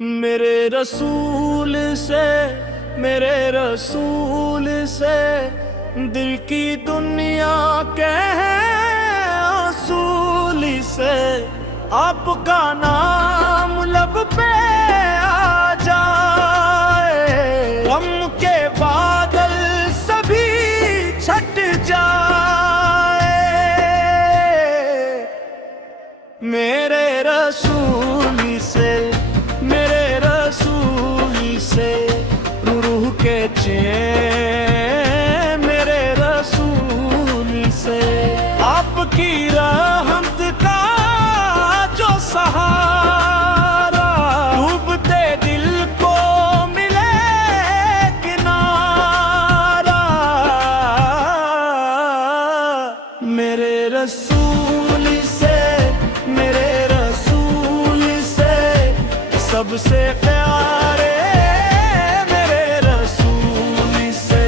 मेरे रसूल से, मेरे रसूल से दिल की दुनिया कह असूल से आपका नाम लब पे आ जाए, गम के बादल सभी छट जाए। मेरे रसूल से, मेरे रसूल से रूह के चैन, मेरे रसूल से आपकी रहमत का जो सहारा, डूबते दिल को मिले किनारा। मेरे रसूल से, मेरे रसूल से सबसे प्यारे, मेरे रसूल से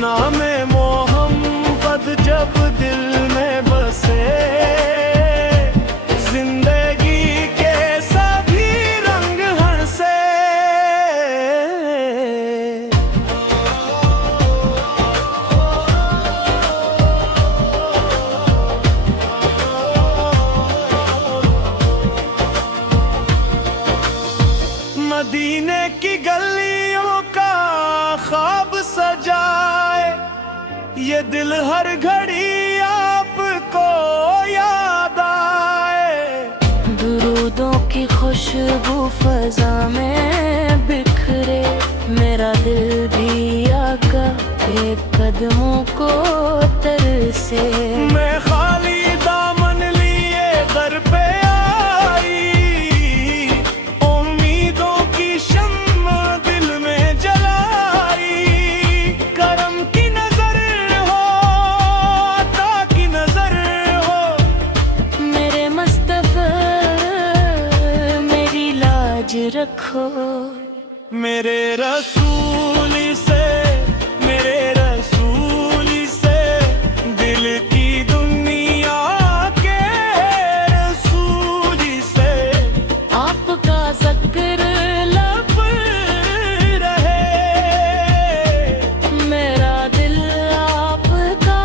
नाम मोहम्मद जब दिल में बसे, जिंदगी के सभी रंग हंसे। मदीने की गलियों का ख्वाब सजाए, ये दिल हर घड़ी आपको याद आए। दुरूदों की खुशबू फजा में बिखरे, मेरा दिल भी आका के कदमों को तरसे। मैं खाली दामन लिए घर पे आई, उम्मीदों की शम्मा दिल में जलाई। करम की नजर हो, अता की नजर हो, मेरे मुस्तफा मेरी लाज रखो। मेरे रसूल से, मेरे रसूल से दिल की दुनिया के रसूल से आपका ज़िक्र लब रहे। मेरा दिल आपका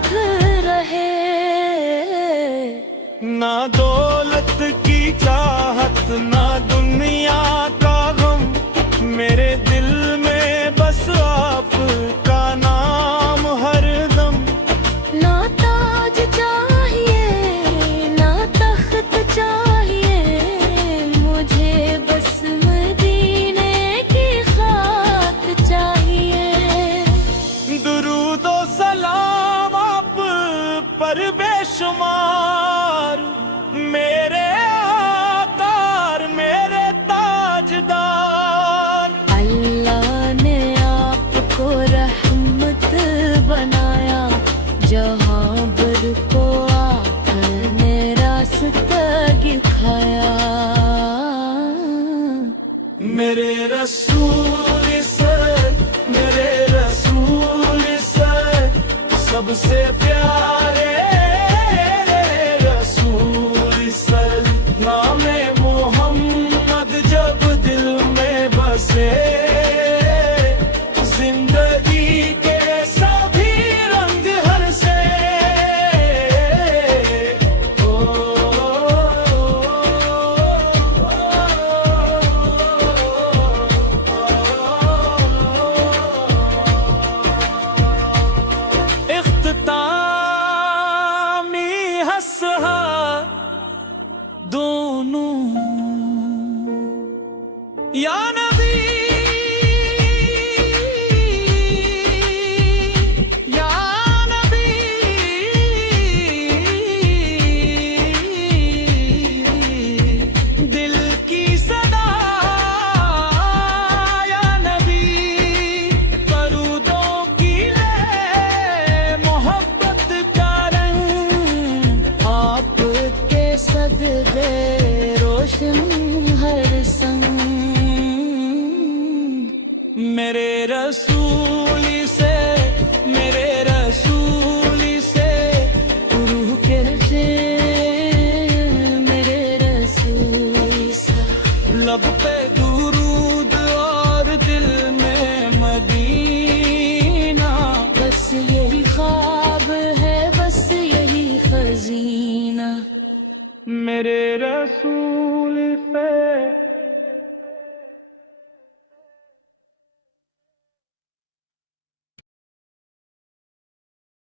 घर रहे। ना दौलत की चाहत, ना दुनिया का गम, मेरे दिल में बस आपका नाम हरदम। ना ताज चाहिए, ना तख्त चाहिए, मुझे बस मदीने की खाक चाहिए। दुरूद ओ सलाम आप पर बेशुमार, मेरे आकार, मेरे ताजदार। अल्लाह ने आपको रहमत बनाया, जहाँ बर को आपने रास्ता दिखाया। मेरे रसूल से, मेरे रसूल से सबसे प्यारे, रसूल से नाम मोहम्मद जब दिल में बसे, जिंदगी के सभी रंग हंसे। ओ, इख्तितामी हस्हा दोनों या नबी, या नबी, दिल की सदा, या नबी, बरूदों की ले मोहब्बत का रंग, आपके सदक़े रोशन हर संग। मेरे रसूल से, मेरे रसूल से रूह के चैन, मेरे रसूल से लब पे दूर मेरे रसूल से